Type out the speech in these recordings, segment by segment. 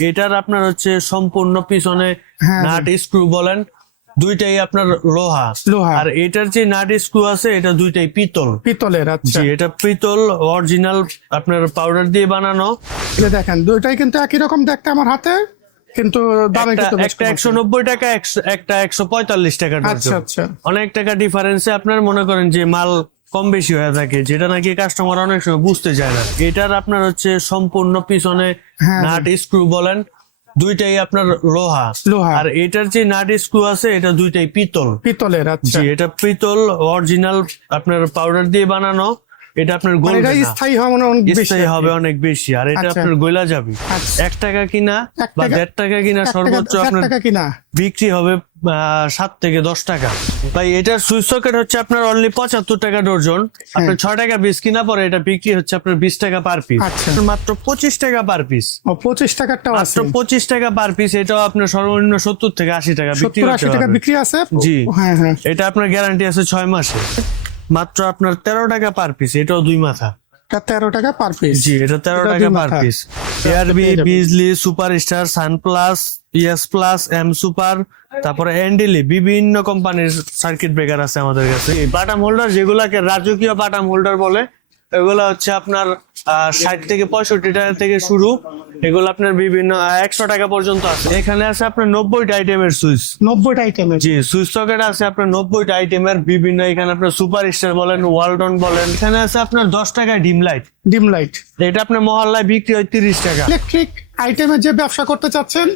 এটার আপনার হচ্ছে সম্পূর্ণ পিছনে হ্যাঁ, নাট স্ক্রু বলেন দুইটাই আপনার লোহা। লোহা। আর এটার যে নাট স্ক্রু আছে এটা দুইটাই পিতল। পিতলের আচ্ছা। এটা পিতল অরিজিনাল আপনার পাউডার দিয়ে বানানো। দেখেন দুইটাই কিন্তু একই রকম দেখতে আমার হাতে কিন্তু দামে কিন্তু একটা একশো। নব্বই টাকা একশো- একটা একশো পঁয়তাল্লিশ টাকা আচ্ছা আচ্ছা। অনেক টাকা ডিফারেন্সে আপনার মনে করেন যে মাল কম বেশি হয়ে থাকে যেটা নাকি কাস্টমার অনেক সময় বুঝতে চায় না। এটার আপনার হচ্ছে সম্পূর্ণ পিছনে হ্যাঁ। নাট স্ক্রু বলেন দুইটাই আপনার লোহা। লোহা। আর এটার যে নাট স্ক্রু আছে এটা দুইটাই পিতল। পিতলের আচ্ছা। এটা পিতল অরিজিনাল আপনার পাউডার দিয়ে বানানো। এটা আপনার মানে গোল্ড এটা স্থায়ী হওয়া মানে অনেক বেশি স্থায়ী হবে অনেক বেশি আর এটা আচ্ছা। আপনার গইলা যাবে। আচ্ছা। এক টাকা কিনা বা দেড় টাকা কিনা সর্বোচ্চ আপনার টাকা কিনা। বিক্রি হবে সাত থেকে দশ টাকা। ভাই এটার সুইচ সকেট হচ্ছে আপনার অনলি পঁচাত্তর টাকা ডর্জন আপনার ছয় টাকা পিস কিনা পরে এটা বিক্রি হচ্ছে আপনার বিশ টাকা পার পিস আচ্ছা। মাত্র পঁচিশ টাকা পার পিস পঁচিশ টাকারটাও মাত্র পঁচিশ টাকা পার পিস এটাও আপনার সর্বনিম্ন সত্তর থেকে আশি টাকা বিক্রি টাকা বিক্রি আছে? জি। হ্যাঁ হ্যাঁ। এটা আপনার গ্যারান্টি আছে ছয় মাসে। মাত্র আপনার তেরো টাকা পার পিস এটাও দুই মাথা তেরো টাকা পার পিস জি এটা তেরো টাকা per. Piece এয়ারবি। Bijli super star sun plus ES plus M super তারপরে এন্ডিলি বিভিন্ন কোম্পানির সার্কিট ব্রেকার আছে আমাদের কাছে বাটাম হোল্ডার যেগুলাকে রাজকীয় বাটাম হোল্ডার বলে এগুলো হচ্ছে আপনার ষাট থেকে পঁয়ষট্টি টাকা থেকে শুরু। এগুলো আপনার বিভিন্ন একশো টাকা পর্যন্ত আছে। এখানে আছে আপনার নব্বইটা আইটেমের সুইচ। নব্বইটা আইটেমের জি সুইচ সকেট আছে আপনার নব্বইটা আইটেমের বিভিন্ন এখানে আপনার সুপার স্টার বলেন ওয়ালটন বলেন। এখানে আছে আপনার দশ টাকায় ডিম লাইট ডিম লাইট এটা আপনার মহল্লায় বিক্রি হয় তিরিশ টাকা। ইলেকট্রিক আইটেমের যে ব্যবসা করতে চাচ্ছেন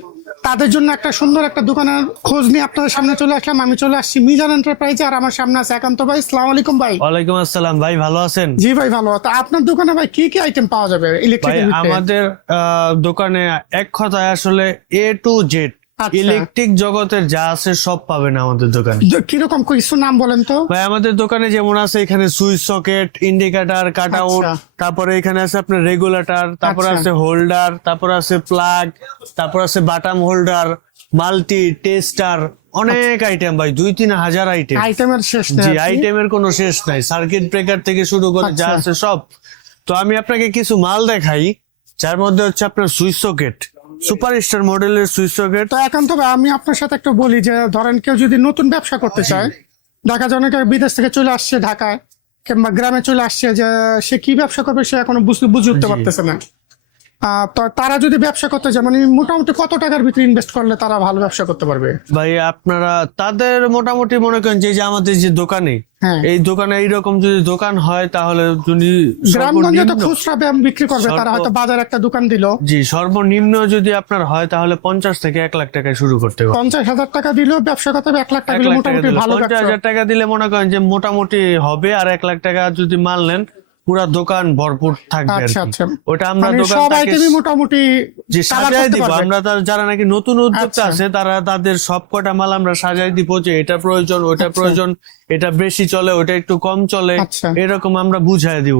তাদের জন্য একটা সুন্দর একটা দোকানের খোঁজ নিয়ে আপনাদের সামনে চলে আসলাম। আমি চলে আসছি মিজান এন্টারপ্রাইজে আর আমার সামনে আছে একান্ত ভাই। সালাম আলাইকুম ভাই। ওয়ালাইকুম আসসালাম। ভাই ভালো আছেন? জি ভাই ভালো। তো আপনার দোকানে ভাই কি কি আইটেম পাওয়া যাবে? ইলেকট্রিক আমাদের আহ, দোকানে এক কথায় আসলে এ টু জেড। ইলেকট্রিক জগতের যা আছে সব পাবেন আমাদের দোকানে। কীরকম কিছু নাম বলেন তো? ভাই আমাদের দোকানে যেমন আছে এখানে switch socket indicator cut out আচ্ছা। তারপরে এখানে আছে আপনার রেগুলেটর তারপর আচ্ছা। আছে হোল্ডার তারপর আছে প্লাগ তারপর আছে বাটাম হোল্ডার মাল্টি টেস্টার অনেক আইটেম ভাই দুই তিন হাজার আইটেম আইটেমের শেষ নাই জি আইটেমের কোনো শেষ নাই। সার্কিট ব্রেকার থেকে শুরু করে যা আচ্ছা। আছে সব। তো আমি আপনাকে কিছু মাল দেখাই যার মধ্যে হচ্ছে আপনার সুইচ সকেট। সুপার স্টার মডেলের সুইচ সকেট তো একান্ত আমি আপনার সাথে একটু বলি যে ধরেন কেউ যদি নতুন ব্যবসা করতে চায় ঢাকা জনকে অনেকে বিদেশ থেকে চলে আসছে ঢাকায় কিংবা গ্রামে চলে আসছে যে সে কি ব্যবসা করবে সে এখনও বুঝতে বুঝে উঠতে পারতেছে না। তো তারা যদি ব্যবসা করতে চায় মানে মোটামুটি কত টাকার ভিতরে ইনভেস্ট করলে তারা ভালো ব্যবসা করতে পারবে? ভাই আপনারা তাদের মোটামুটি মনে করেন যে আমাদের যে দোকানে হ্যাঁ। এই দোকানে এইরকম যদি দোকান হয় তাহলে যদি গ্রামগঞ্জে তো খুচরা ব্যায়াম বিক্রি করবে তারা হয়তো বাজার একটা দোকান দিল। জি সর্বনিম্ন যদি আপনার হয় তাহলে পঞ্চাশ থেকে এক লাখ টাকায় শুরু করতে হবে। পঞ্চাশ হাজার টাকা দিলেও ব্যবসা করতে হবে এক লাখ টাকা দিলে মোটামুটি ভালো পঞ্চাশ হাজার টাকা দিলে মনে করেন যে মোটামুটি হবে আর এক লাখ টাকা যদি মাল নেন পুরা দোকান ভরপুর থাকবে আচ্ছা। আচ্ছা। ওটা আমরা মানে দোকান মোটামুটি যে সাজাই দিব আমরা তার যারা নাকি নতুন উদ্যোক্তা আচ্ছা। আছে তারা তাদের সব কটা মাল আমরা সাজাই দিব যে এটা প্রয়োজন ওটা প্রয়োজন এটা বেশি চলে ওটা একটু কম চলে। এরকম আমরা বুঝাই দিব।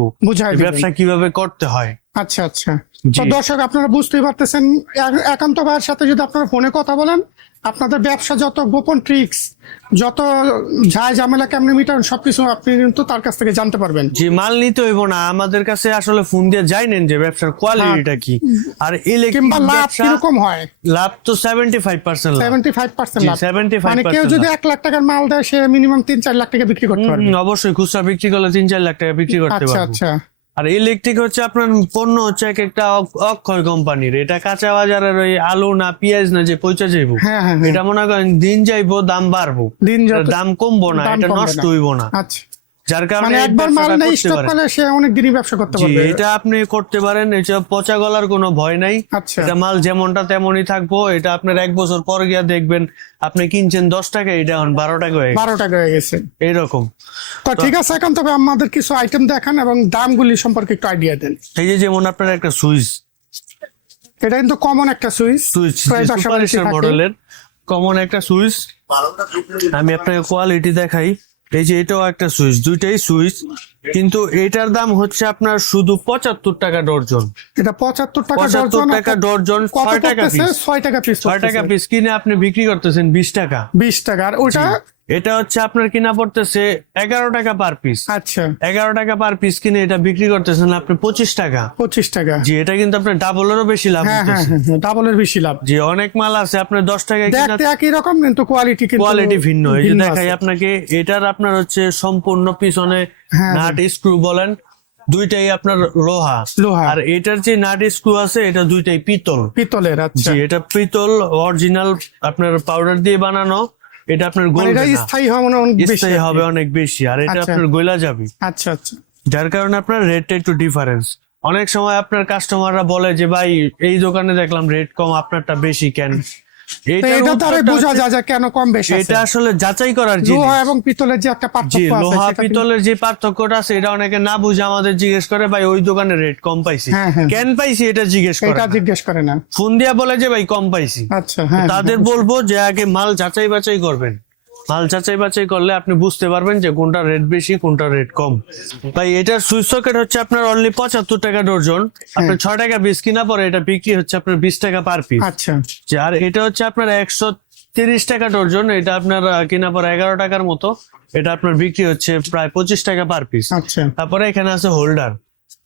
ব্যবসা কীভাবে করতে হয়। আচ্ছা আচ্ছা। দর্শক আপনারা বুঝতেই পারতেছেন একান্ত ভাইয়ের সাথে যদি আপনারা ফোনে কথা বলেন আপনাদের ব্যবসা যত গোপন ট্রিক্স যত ঝাই ঝামেলা কেমনি মিটান সবকিছু আপনি কিন্তু তার কাছ থেকে জানতে পারবেন। যে মাল নিতে হইব না। আমাদের কাছে আসলে ফোন দিয়ে যাই নেন যে ব্যবসার কোয়ালিটিটা কি। আর ইলেকট্রিক লাভ কীরকম হয়? লাভ তো সেভেন্টি ফাইভ পার্সেন্ট লাভ। সেভেন্টি ফাইভ পার্সেন্ট জি, লাভ। 75% মানে কেউ যদি এক লাখ টাকার মাল দেয় সে মিনিমাম তিন চার লাখ টাকা বিক্রি করতে পারবে। অবশ্যই। খুচরা বিক্রি করলে তিন চার লাখ টাকা বিক্রি করতে পারবে। আচ্ছা আচ্ছা। আর ইলেকট্রিক হচ্ছে আপনার পণ্য হচ্ছে এক একটা অক্ষর অক্ষয় কোম্পানির এটা কাঁচা বাজারের ওই আলু না পেঁয়াজ না যে পয়সা যাইবো। হ্যাঁ হ্যাঁ হ্যাঁ। এটা মনে করেন দিন যাইবো দাম বাড়বো। দিন দাম কমবো না এটা নষ্ট হইব না। আচ্ছা। যার কারণে মানে একবার মাল নেই স্টক করলে সে অনেক দিনই ব্যবসা করতে পারবে। এটা আপনি করতে পারেন এটা পচা গলার কোনো ভয় নাই। আচ্ছা। এটা মাল যেমনটা তেমনই থাকব এটা আপনার এক বছর পর গিয়া দেখবেন আপনি কিনছেন দশ টাকা এটা এখন বারো টাকা হয়ে বারো টাকা হয়ে গেছে। এইরকম। তো ঠিক আছে এখন তবে আমাদের কিছু আইটেম দেখান এবং দামগুলি সম্পর্কে একটু আইডিয়া দেন। এই যে যেমন আপনার একটা সুইচ। এটা কিন্তু কমন একটা সুইচ। সুইচ। মডেলের কমন একটা সুইচ। আমি আপনাকে কোয়ালিটি দেখাই। এই যে এটাও একটা সুইচ দুইটাই সুইচ কিন্তু এটার দাম হচ্ছে আপনার শুধু পঁচাত্তর টাকা ডর্জন। এটা পঁচাত্তর টাকা পঁচাত্তর টাকা ডর্জন ছয় টাকা পিস ছয় টাকা পিস ছয় টাকা পিস কিনে আপনি বিক্রি করতেছেন বিশ টাকা। বিশ টাকা। আর ওটা এটা হচ্ছে আপনার কিনা পড়তেছে এগারো টাকা পার পিস আচ্ছা। এগারো টাকা পার পিস কিনে এটা বিক্রি করতেছেন আপনি পঁচিশ টাকা। পঁচিশ টাকা। জি এটা কিন্তু আপনার ডাবলেরও বেশি লাভ হ্যাঁ হ্যাঁ। হ্যাঁ ডাবলের বেশি লাভ। জি অনেক মাল আছে আপনার দশ দেখতে একই রকম কিন্তু কোয়ালিটি কোয়ালিটি ভিন্ন। এই যে দেখাই আপনাকে এটার আপনার হচ্ছে সম্পূর্ণ পিছনে নাট স্ক্রু বলেন দুইটাই আপনার লোহা। লোহা। আর এটার যে নাট স্ক্রু আছে এটা দুইটাই পিতল। পিতলের আচ্ছা। এটা পিতল অরিজিনাল আপনার পাউডার দিয়ে বানানো। এটা আপনার মানে গোল স্থায়ী হবে না অনেক বেশি স্থায়ী হবে অনেক বেশি। আর এটা আচ্ছা। আপনার গইলা যাবে আচ্ছা আচ্ছা। যার কারণে আপনার রেটটা একটু ডিফারেন্স অনেক সময় আপনার কাস্টমাররা বলে যে ভাই এই দোকানে দেখলাম রেট কম আপনারটা বেশি কেন? এটা তারে বোঝা যায় যে কেন কম বেশি এটা আসলে যাচাই করার জিনিস। লোহা এবং পিতলের যে একটা পার্থক্য আছে লোহা পিতলের যে পার্থক্যটা আছে এটা অনেকে না বুঝে আমাদের জিজ্ঞেস করে ভাই ওই দোকানে রেট কম পাইছি? হ্যাঁ, হ্যাঁ। কেন পাইছি এটা জিজ্ঞেস করে এটা জিজ্ঞেস করে না। ফোন দিয়া বলে যে ভাই কম পাইছি। আচ্ছা হ্যাঁ তাদের বলব যে আগে মাল যাচাই বাছাই করবেন। মাল যাচাই বাছাই করলে আপনি বুঝতে পারবেন যে কোনটা রেট বেশি কোনটা রেট কম। ভাই এটার সুইচ সকেট হচ্ছে আপনার অনলি পঁচাত্তর টাকা ডর্জন আপনার ছয় টাকা পিস কিনা পরে এটা বিক্রি হচ্ছে আপনার বিশ টাকা পার পিস আচ্ছা। আর এটা হচ্ছে আপনার একশো তিরিশ টাকা ডর্জন এটা আপনার কিনা পরে এগারো টাকার মতো। এটা আপনার বিক্রি হচ্ছে প্রায় পঁচিশ টাকা পার পিস আচ্ছা। তারপরে এখানে আছে হোল্ডার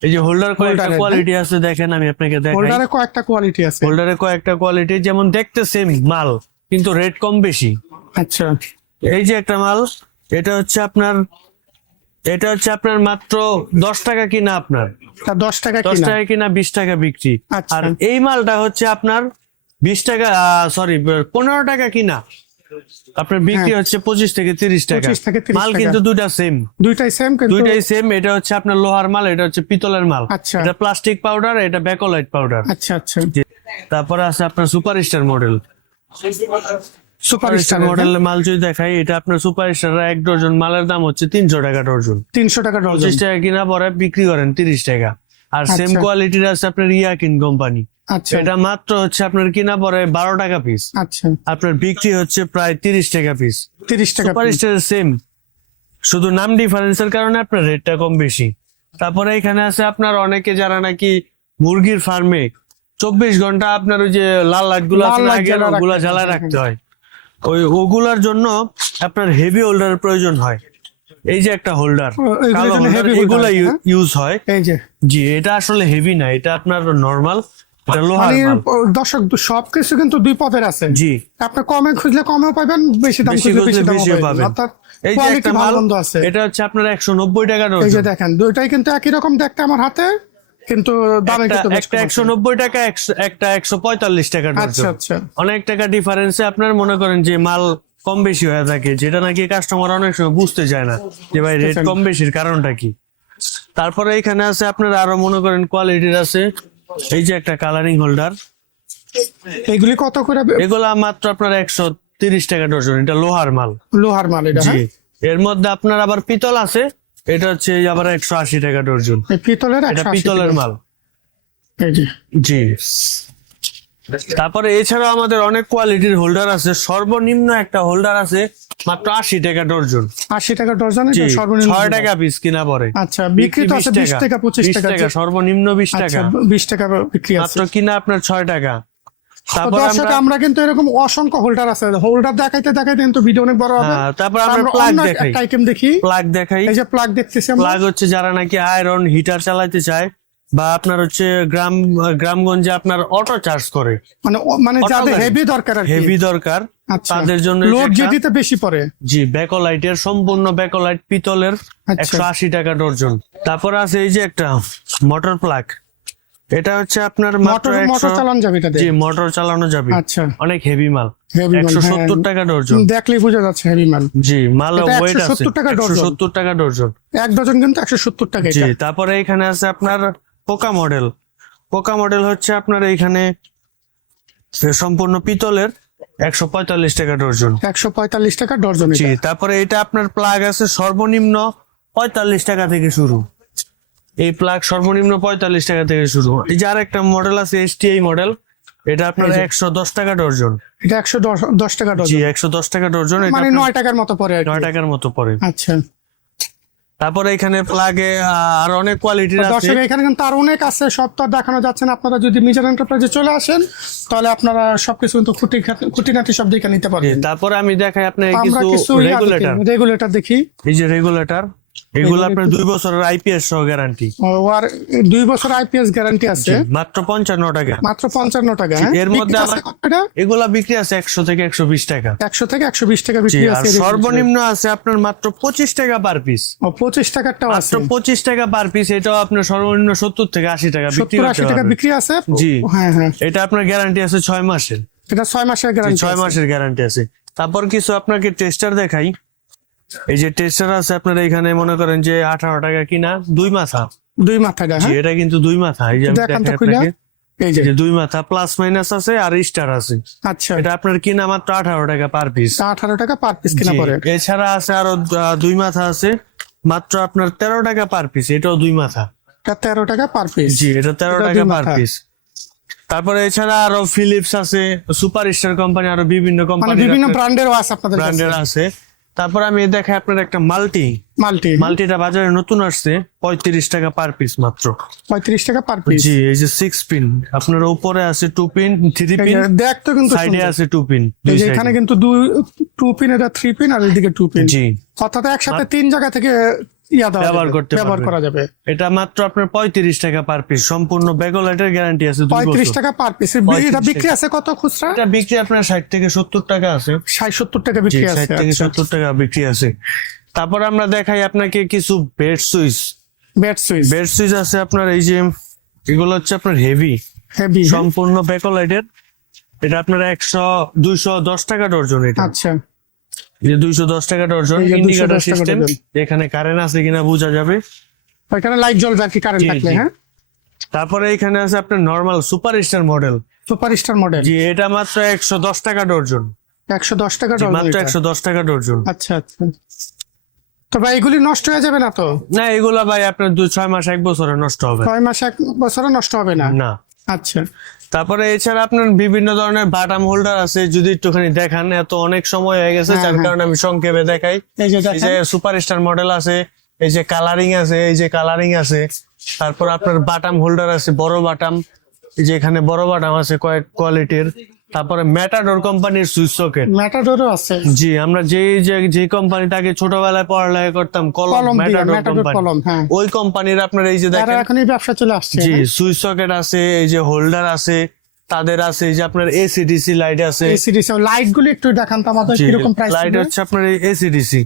এই যে হোল্ডার কয়েকটা কোয়ালিটি আছে দেখেন আমি আপনাকে দেখাই। হোল্ডারে কয়েকটা কোয়ালিটি আছে। হোল্ডারে কয়েকটা কোয়ালিটি যেমন দেখতে সেম মাল কিন্তু রেট কম বেশি। আচ্ছা। এই যে একটা মাল এটা হচ্ছে আপনার এটা হচ্ছে আপনার মাত্র দশ টাকা কিনা আপনার। দশ টাকা দশ টাকা কিনা বিশ টাকা বিক্রি। আচ্ছা। আর এই মালটা হচ্ছে আপনার বিশ টাকা সরি পনেরো টাকা কিনা। আপনার বিক্রি হচ্ছে পঁচিশ থেকে তিরিশ টাকা। 25 থেকে 30 মাল কিন্তু দুইটা সেম দুইটাই সেম দুইটাই সেম এটা হচ্ছে আপনার লোহার মাল এটা হচ্ছে পিতলের মাল। আচ্ছা। এটা প্লাস্টিক পাউডার এটা ব্যাকোলাইট পাউডার আচ্ছা আচ্ছা। তারপরে আছে আপনার super star model super super star star মডেলের মাল যদি দেখাই এটা আপনার সুপার স্টার এক ডজন মালের দাম হচ্ছে তিনশো টাকা ডজন। তিনশো টাকা ডজন। পঁচিশ টাকা কিনা পরে বিক্রি করেন তিরিশ টাকা। আর সেম আচ্ছা। কোয়ালিটির আছে আপনার ইয়াকিন কোম্পানি আচ্ছা। এটা মাত্র হচ্ছে আপনার কিনা পরে বারো টাকা পিস আচ্ছা। আপনার বিক্রি হচ্ছে প্রায় তিরিশ টাকা পিস তিরিশ টাকা সুপার স্টারের সেম শুধু নাম ডিফারেন্সের কারণে আপনার রেটটা কম বেশি। তারপরে এখানে আছে আপনার অনেকে যারা নাকি মুরগির ফার্মে চব্বিশ ঘণ্টা আপনার ওই যে লাল লাইটগুলো জ্বালায় রাখতে হয়। ওই ওগুলার জন্য আপনার হেভি হোল্ডারের প্রয়োজন হয়। এই যে একটা হোল্ডার হোল্ডার এগুলা? ইউজ হয়? জি এটা আসলে হেভি না এটা আপনার নর্মাল মানে দর্শক সবকিছু কিন্তু দুই পদের আছে। জি। আপনি কমে খুঁজলে কমেও পাবেন বেশি দাম খুঁজলে বেশি দাম পাবেন। অর্থাৎ এই যে একটা ভালো মাল আছে। এটা হচ্ছে আপনার একশো নব্বই টাকা এই যে দেখেন দুইটাই কিন্তু একই রকম দেখতে আমার হাতে। কিন্তু দামে কিন্তু একটা একশো নব্বই টাকা একটা একশো পঁয়তাল্লিশ টাকা আচ্ছা আচ্ছা। অনেক টাকা ডিফারেন্সে আপনার মনে করেন যে মাল কম বেশি হয়ে থাকে যেটা নাকি কাস্টমার অনেক সময় বুঝতে চায় না যে ভাই রেট কম বেশির কারণটা কি। তারপরে এখানে আছে আপনার আরও মনে করেন কোয়ালিটির আছে এই যে একটা কালারিং হোল্ডার এগুলি কত করে এগুলা মাত্র আপনার একশো তিরিশ টাকা ডজন এটা লোহার মাল। লোহার মাল এটা হ্যাঁ? এর মধ্যে আপনার আবার পিতল আছে এটা হচ্ছে আবার একশো আশি টাকা ডর্জন। পিতলের এটা পিতলের মাল। জি। তারপরে এছাড়াও আমাদের অনেক কোয়ালিটির হোল্ডার আছে। সর্বনিম্ন একটা হোল্ডার আছে মাত্র আশি টাকা ডর্জন। আশি টাকা ডর্জন সর্বনিম্ন ছয় টাকা পিস কিনা পরে আচ্ছা বিক্রি তো আছে বিশ টাকা। পঁচিশ টাকা সর্বনিম্ন বিশ আচ্ছা টাকা বিশ টাকা বিক্রি মাত্র কিনা আপনার ছয় টাকা। দর্শক আমরা আমরা কিন্তু এরকম অসংখ্য হোল্ডার আছে। হোল্ডার দেখাইতে দেখাইতে কিন্তু ভিডিও অনেক বড় হবে। হ্যাঁ, তারপর আমরা অন্য দেখাই। আইটেম দেখি। প্লাগ দেখাই। এই যে প্লাগ দেখতেছি আমরা। প্লাগ হচ্ছে যারা নাকি আয়রন হিটার চালাতে চায় বা আপনার হচ্ছে গ্রাম গ্রামগঞ্জে আপনার অটো চার্জ করে। মানে মানে যাদের হেভি দরকার আর হেভি দরকার আচ্ছা। তাদের জন্য লোড যেটিতে বেশি পড়ে। জি ব্যাকোলাইটের সম্পূর্ণ ব্যাকোলাইট পিতলের আচ্ছা। একশো আশি টাকা ডর্জন তারপর আছে এই যে একটা মোটর প্লাগ এটা হচ্ছে আপনার মোটর মোটর 100 চালান যাবে এটা জি মোটর চালানো যাবে। আচ্ছা। অনেক হেভি মাল। হেভি মাল, একশো হ্যাঁ। সত্তর টাকা ডর্জন। দেখলেই বোঝা যাচ্ছে হেভি মাল। জি মাল ওয়েট আছে। 170 টাকা ডর্জন। সত্তর টাকা ডর্জন। এক ডজন কিন্তু একশো সত্তর টাকা জি তারপরে এখানে আছে আপনার পোকা মডেল। পোকা মডেল হচ্ছে আপনার এখানে সম্পূর্ণ পিতলের একশো পঁয়তাল্লিশ টাকা ডর্জন। একশো পঁয়তাল্লিশ টাকা ডজন জি তারপরে এটা আপনার প্লাগ আছে সর্বনিম্ন পঁয়তাল্লিশ টাকা থেকে শুরু। এই প্লাগ সর্বনিম্ন পঁয়তাল্লিশ টাকা থেকে শুরু এই যে আরেকটা মডেল আছে এসটিআই মডেল এটা আপনার একশো দশ টাকা ডর্জন এটা একশো দশ- টাকা জি ডজন। একশো দশ টাকা ডর্জন মানে নয় টাকার মতো পড়ে নয় টাকার মতো পড়ে। আচ্ছা। তারপরে এখানে প্লাগে আর অনেক কোয়ালিটির আছে। দর্শক এখানে কিন্তু আর অনেক আছে সব তো দেখানো যাচ্ছে না। আপনারা যদি মিজান এন্টারপ্রাইজে চলে আসেন তাহলে আপনারা সবকিছু কিন্তু খুঁটি খুঁটিনাটি সব দেখে নিতে পারবেন। তারপরে আমি দেখাই কিছু কিছু রেগুলেটর রেগুলেটর দেখি। এই যে রেগুলেটর এগুলো আপনার দুই বছরের আইপিএস সহ গ্যারান্টি আর দুই বছর আইপিএস গ্যারান্টি আছে? মাত্র পঞ্চান্ন টাকা। মাত্র পঞ্চান্ন টাকা হ্যাঁ? এর মধ্যে? এগুলা বিক্রি আছে একশো থেকে একশো বিশ টাকা। একশো থেকে একশো বিশ টাকা বিক্রি আছে সর্বনিম্ন আছে আপনার মাত্র পঁচিশ টাকা পার পিস ও পঁচিশ টাকারটাও আছে। মাত্র পঁচিশ টাকা পার পিস এটাও আপনার সর্বনিম্ন সত্তর থেকে আশি টাকা বিক্রি সত্তর আশি টাকা বিক্রি আছে? জি। হ্যাঁ হ্যাঁ। এটা আপনার গ্যারান্টি আছে ছয় মাসের। এটা ছয় মাসের গ্যারান্টি ছয় মাসের গ্যারান্টি আছে। তারপর কিছু আপনাকে টেস্টার দেখাই। এই যে টেস্টার আছে আপনার এখানে মনে করেন যে আঠারো টাকা কিনা দুই মাথা। দুই মাথা হ্যাঁ? এটা কিন্তু দুই মাথা। এই যে আপনাকে। এই দুই মাথা প্লাস মাইনাস আছে আর স্টার আছে। আচ্ছা। এটা আপনার কিনা মাত্র আঠারো টাকা পার পিস আঠারো টাকা পার পিস কিনা পড়ে এছাড়া আছে আরও দুই মাথা আছে মাত্র আপনার তেরো টাকা পার পিস এটাও দুই মাথা। তেরো টাকা পার পিস জি এটা তেরো টাকা পার পিস তারপরে এছাড়া আরও ফিলিপস আছে সুপার স্টার কোম্পানি আরও বিভিন্ন কোম্পানি বিভিন্ন ব্র্যান্ডেরও আছে আপনাদের ব্র্যান্ডের আছে। তারপর আমি দেখাই আপনার একটা মাল্টি। মাল্টি। মাল্টিটা বাজারে নতুন আসছে পঁয়ত্রিশ টাকা পার পিস মাত্র। পঁয়ত্রিশ টাকা পার পিস। জি এই যে সিক্স পিন আপনার উপরে আছে টু পিন থ্রি পিন দেখতে কিন্তু সাইডে আছে টু পিন এখানে কিন্তু দুই টু পিন এটা থ্রি পিন আর এদিকে টু পিন জি। অর্থাৎ একসাথে তিন জায়গা থেকে ব্যবহার করতে ব্যবহার করা যাবে। এটা মাত্র আপনার পঁয়ত্রিশ টাকা পার পিস সম্পূর্ণ ব্যাকলাইটের গ্যারান্টি আছে পঁয়ত্রিশ টাকা পার পিস এটা বিক্রি আছে কত খুচরা? এটা বিক্রি আপনার ষাট থেকে সত্তর টাকা আছে। ষাট সত্তর টাকা বিক্রি ষাট আছে থেকে আচ্ছা। সত্তর টাকা বিক্রি আছে। তারপর আমরা দেখাই আপনাকে কিছু bed switch bed switch bed switch আছে আপনার এই যে এগুলো হচ্ছে আপনার হেভি হেভি সম্পূর্ণ ব্যাকলাইটের এটা আপনার একশো দুইশো দশ টাকা ডর্জন এটা। আচ্ছা। যে দুইশো দশ টাকা ডর্জন এই যে 210 ইন্ডিকেটর সিস্টেম এখানে কারেন্ট আছে কিনা বোঝা যাবে। ওইখানে লাইট জ্বলবে আর কি কারেন্ট থাকলে হ্যাঁ? তারপরে এখানে আছে আপনার normal super star model super star model জি এটা মাত্র একশো দশ টাকা ডর্জন একশো দশ টাকা ডলার মাত্র একশো দশ টাকা ডর্জন আচ্ছা আচ্ছা। তো ভাই এগুলি নষ্ট হয়ে যাবে না তো? না এগুলা ভাই আপনার দুই ছয় মাস এক বছরে নষ্ট হবে। ছয় মাস এক বছরে নষ্ট হবে না? না। আচ্ছা। তারপরে এছাড়া আপনার বিভিন্ন ধরনের বাটাম হোল্ডার আছে যদি একটুখানি দেখান এত অনেক সময় হয়ে গেছে হ্যাঁ, যার হ্যাঁ। কারণে আমি সংক্ষেপে দেখাই। এই যে এই সুপার স্টার মডেল আছে এই যে কালারিং আছে এই যে কালারিং আছে তারপর আপনার বাটাম হোল্ডার আছে বড় বাটাম এই যে এখানে বড় বাটাম আছে কয়েক কোয়ালিটির তারপরে ম্যাটাডোর কোম্পানির সুইচ সকেট ম্যাটাডোরও আছে। জি আমরা যে যে যে কোম্পানিটাকে ছোটবেলায় পড়ালেখা করতাম কলম ম্যাটাডোর কোম্পানি হ্যাঁ। ওই কোম্পানির আপনার এই যে দেখেন এখন এই ব্যবসা চলে আসছে জি হ্যাঁ? সুইচ সকেট আছে এই যে হোল্ডার আছে তাদের আছে এই যে আপনার এসিডিসি লাইট আছে। এসিডিসি লাইট গুলি একটু দেখান তো আমাদের কীরকম প্রাইস লাইট হচ্ছে আপনার এসিডিসি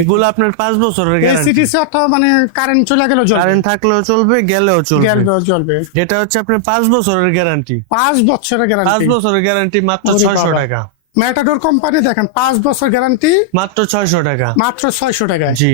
এগুলো আপনার পাঁচ বছরের গ্যারান্টি এসিডিসি অর্থাৎ মানে কারেন্ট চলে গেল জ্বলবে কারেন্ট থাকলেও চলবে গেলেও চলবে। গেলেও জ্বলবে এটা হচ্ছে আপনার পাঁচ বছরের গ্যারান্টি পাঁচ বছরের পাঁচ গ্যারান্টি বছরের গ্যারান্টি মাত্র ওরে ছয়শো বাবা। টাকা। ম্যাটাডোর কোম্পানি দেখেন পাঁচ বছর গ্যারান্টি মাত্র ছয়শো টাকা। মাত্র ছয়শো টাকা জি।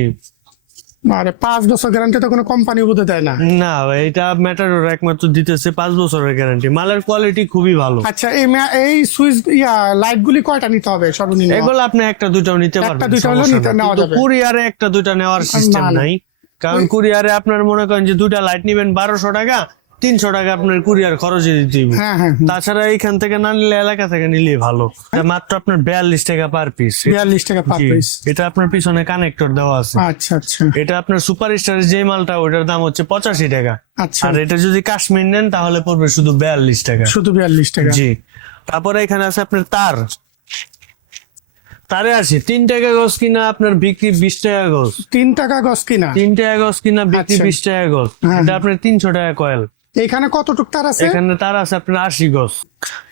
আরে পাঁচ বছর গ্যারান্টি তো কোনো কোম্পানি বোধ দেয় না। না এটা ম্যাটারোর একমাত্র দিতেছে পাঁচ বছরের গ্যারান্টি মালের কোয়ালিটি খুবই ভালো। আচ্ছা এই এই সুইচ ইয়া লাইট গুলি কয়টা নিতে হবে সর্বনিম্ন? এগুলো আপনি একটা দুইটাও নিতে একটা পারবেন দুইটা হলেও নিতে- নেওয়া যাবে। কুরিয়ারে একটা দুইটা নেওয়ার সিস্টেম। নাই। কারণ কুরিয়ারে আপনার মনে করেন যে দুইটা লাইট নিবেন বারোশো টাকা তিনশো টাকা আপনার কুরিয়ার খরচে দিতে হবে হ্যাঁ হ্যাঁ হ্যাঁ। তাছাড়া এইখান থেকে না নিলে এলাকা থেকে নিলে ভালো। মাত্র আপনার বিয়াল্লিশ টাকা পার পিস বিয়াল্লিশ টাকা পার পিস এটা আপনার পিছনে কানেক্টর দেওয়া আছে। আচ্ছা আচ্ছা। এটা আপনার সুপার স্টারের যে মালটা ওটার দাম হচ্ছে পঁচাশি টাকা। আচ্ছা। আর এটা যদি কাশ্মীর নেন তাহলে পড়বে শুধু বিয়াল্লিশ টাকা। শুধু বিয়াল্লিশ টাকা। জি। তারপরে এখানে আছে আপনার তার। তারে আছে তিন টাকা গজ কিনা আপনার বিক্রি বিশ টাকা গজ। তিন টাকা গজ কিনা? তিন টাকা গজ কিনা বিক্রি আচ্ছা। বিশ টাকা গজ। এটা আপনার তিনশো টাকা কয়েল। এখানে কতটুক তার আছে? এখানে তার আছে আপনার আশি গজ।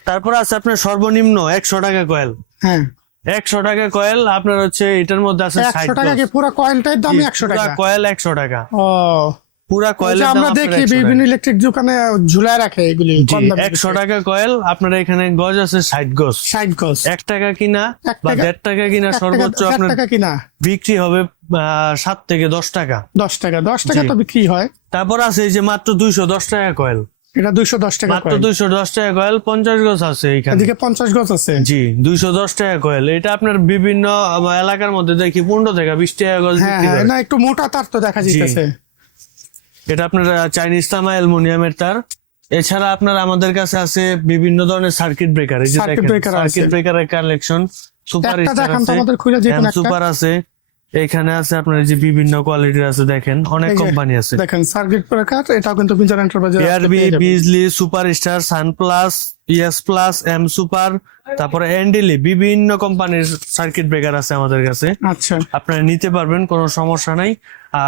তারপর আছে আপনার সর্বনিম্ন একশো টাকা কয়েল। হ্যাঁ। একশো টাকা কয়েল আপনার হচ্ছে এটার মধ্যে আছে একশো টাকা কি পুরো কয়েলটার দাম একশো টাকা? কয়েল একশো টাকা। ও। পুরা দাম আমরা দেখি বিভিন্ন ইলেকট্রিক দোকানে ঝুলায় রাখে এগুলি একশো টাকা কয়েল আপনার এখানে গজ আছে ষাট গজ। ষাট গজ। এক টাকা কিনা বা দেড় টাকা কিনা সর্বোচ্চ আপনার টাকা কিনা। বিক্রি হবে সাত থেকে দশ টাকা। দশ টাকা দশ টাকা তো বিক্রি হয়। তারপর আছে এই যে মাত্র দুইশো দশ টাকা কয়েল। এটা দুইশো দশ টাকা মাত্র দুইশো দশ টাকা কয়েল পঞ্চাশ গজ আছে এখানে। এদিকে পঞ্চাশ গজ আছে। জি দুইশো দশ টাকা কয়েল। এটা আপনার বিভিন্ন এলাকার মধ্যে দেখি পনেরো টাকা বিশ টাকা গজ হ্যাঁ হ্যাঁ। না একটু মোটা তার তো দেখা যাইতেছে। এটা আপনার চাইনিজ তামা অ্যালুমিনিয়ামের তার। এছাড়া আপনার আমাদের কাছে আছে বিভিন্ন ধরনের সার্কিট ব্রেকার এই যে। সার্কিট ব্রেকারের কালেকশন সুপার স্টার। সুপার আছে। এখানে আছে আপনার এই যে বিভিন্ন কোয়ালিটির আছে দেখেন অনেক কোম্পানি আছে। দেখেন সার্কিট ব্রেকার এটাও কিন্তু মিজার এন্টারপ্রাইজের ARB Bijli superstar sun plus ES plus M super তারপরে এন্ডিলি বিভিন্ন কোম্পানির সার্কিট ব্রেকার আছে আমাদের কাছে। আচ্ছা। আপনারা নিতে পারবেন কোনো সমস্যা নাই।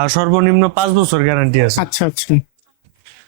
সর্বনিম্ন পাঁচ বছর গ্যারান্টি আছে। আচ্ছা আচ্ছা।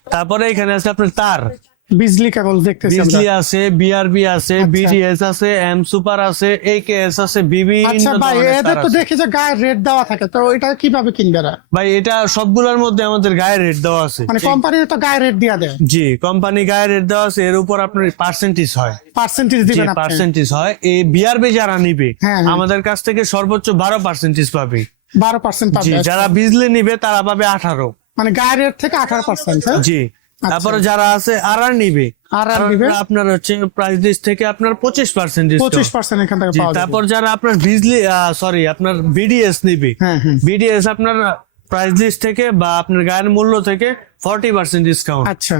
তারপরে এখানে আছে আপনার তার। বিজলি কেবল দেখতেছি বিজলি আছে বিআরবি আছে আচ্ছা। বিডিএস আছে এম সুপার আছে একেএস আছে বিভিন্ন আচ্ছা ভাই তার তো। দেখি যে গায়ে রেট দেওয়া থাকে তো এটা কীভাবে কিনবে? ভাই এটা সবগুলোর মধ্যে আমাদের গায়ে রেট দেওয়া আছে। মানে কোম্পানির তো গায়ে রেট দিয়া দেয়। জি কোম্পানি গায়ে রেট দেওয়া আছে এর উপর আপনার পার্সেন্টেজ হয়। পার্সেন্টেজ দিবেন আপনি। পার্সেন্টেজ হয়। এই বিআরবি যারা নিবে হ্যাঁ, হ্যাঁ। আমাদের কাছ থেকে সর্বোচ্চ বারো পার্সেন্টেজ পাবে। বারো পার্সেন্ট যারা বিজলি নিবে তারা পাবে আঠারো। মানে গায়ে রেট থেকে আঠারো পার্সেন্ট জি তারপরে যারা আছে আর আর নিবে। আর আর নিবে। আপনার হচ্ছে প্রাইস লিস্ট থেকে আপনার পঁচিশ পার্সেন্ট পঁচিশ পার্সেন্ট এখান থেকে তারপর যারা আপনার বিজলি সরি আপনার বিডিএস নিবে। হ্যাঁ হ্যাঁ। বিডিএস আপনার প্রাইস লিস্ট থেকে বা আপনার গায়ের মূল্য থেকে ফর্টি পার্সেন্ট ডিসকাউন্ট আচ্ছা।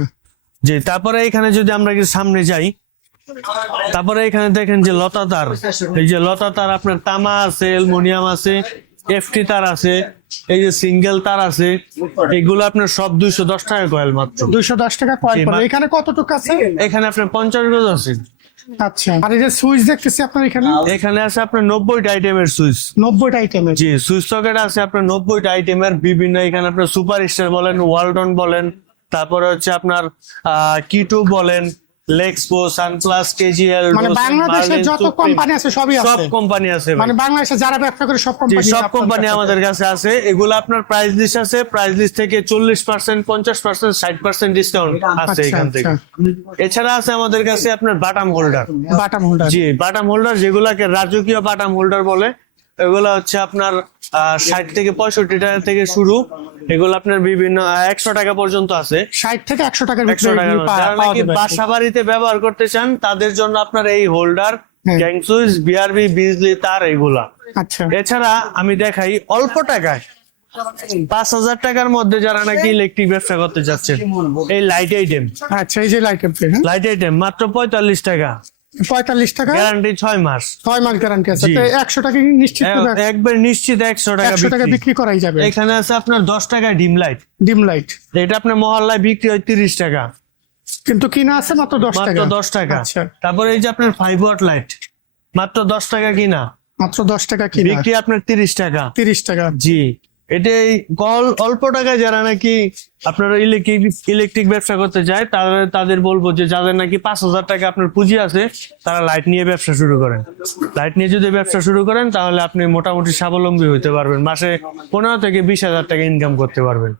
জি তারপরে এখানে যদি আমরা কিছু সামনে যাই তারপরে এখানে দেখেন যে লতা তার এই যে লতা তার আপনার তামা আছে অ্যালুমিনিয়াম আছে এফটি তার আছে এই যে সিঙ্গেল তার আছে এগুলো আপনার সব দুইশো দশ টাকা কয়েল মাত্র। দুইশো দশ টাকা কয়েল এখানে কতটুকু আছে? এখানে আপনার পঞ্চাশ গজ আছে। আচ্ছা আর এই যে সুইচ দেখতেছি আপনার এখানে? এখানে আছে আপনার নব্বইটা আইটেমের সুইচ। নব্বইটা আইটেমের জি সুইচ সকেট আছে আপনার নব্বইটা আইটেমের বিভিন্ন এখানে আপনার সুপার স্টার বলেন ওয়ালটন বলেন তারপরে হচ্ছে আপনার কিটু বলেন লেক্সপো সানপ্লাস কেজিএল মানে বাংলাদেশে যত কোম্পানি আছে সবই সব আছে। কোম্পানি আছে মানে বাংলাদেশে যারা ব্যবসা করে সব কোম্পানি সব কোম্পানি আমাদের কাছে আছে। এগুলো আপনার প্রাইস লিস্ট আছে। প্রাইস লিস্ট থেকে চল্লিশ পার্সেন্ট পঞ্চাশ পার্সেন্ট ষাট পার্সেন্ট ডিসকাউন্ট আছে আচ্ছা, এখান থেকে। আচ্ছা। এছাড়া আছে আমাদের কাছে আপনার বাটাম হোল্ডার বাটাম হোল্ডার জি বাটাম হোল্ডার যেগুলাকে রাজকীয় বাটাম হোল্ডার বলে এগুলো হচ্ছে আপনার ষাট থেকে পঁয়ষট্টি টাকা থেকে শুরু। এগুলো আপনার বিভিন্ন একশো টাকা পর্যন্ত আছে। ষাট থেকে একশো টাকার একশো টাকা বাসা বাড়িতে ব্যবহার করতে চান তাদের জন্য আপনার এই হোল্ডার হ্যাঁ। গ্যাং সুইচ বিআরবি বিজলি তার এগুলা। আচ্ছা। এছাড়া আমি দেখাই অল্প টাকায়। পাঁচ হাজার টাকার মধ্যে যারা নাকি ইলেকট্রিক ব্যবসা করতে যাচ্ছেন এই লাইট আইটেম আচ্ছা এই যে লাইট হ্যাঁ। লাইট আইটেম মাত্র পঁয়তাল্লিশ টাকা। পঁয়তাল্লিশ টাকা? গ্যারান্টি ছয় মাস। ছয় মাস গ্যারান্টি আছে। একশো টাকা নিশ্চিত একবার নিশ্চিত একশো টাকা একশো টাকা বিক্রি। করাই যাবে। এখানে আছে আপনার দশ টাকা ডিম লাইট ডিম লাইট এটা আপনার মহল্লায় বিক্রি হয় তিরিশ টাকা। কিন্তু কিনা আছে মাত্র দশ টাকা? দশ টাকা। আচ্ছা। তারপরে এই যে আপনার ফাইভ ওয়াট লাইট মাত্র দশ টাকা কিনা। মাত্র দশ টাকা কিনা। বিক্রি আপনার তিরিশ টাকা। তিরিশ টাকা। জি। এটা এই কল- অল্প টাকায় যারা নাকি আপনারা ইলেকট্রিক ইলেকট্রিক ব্যবসা করতে চায় তাদের তাদের বলব যে যাদের নাকি পাঁচ হাজার টাকা আপনার পুঁজি আছে, তারা লাইট নিয়ে ব্যবসা শুরু করেন। লাইট নিয়ে যদি ব্যবসা শুরু করেন, তাহলে আপনি মোটামুটি স্বাবলম্বী হতে পারবেন। মাসে পনেরো থেকে বিশ হাজার টাকা ইনকাম করতে পারবেন।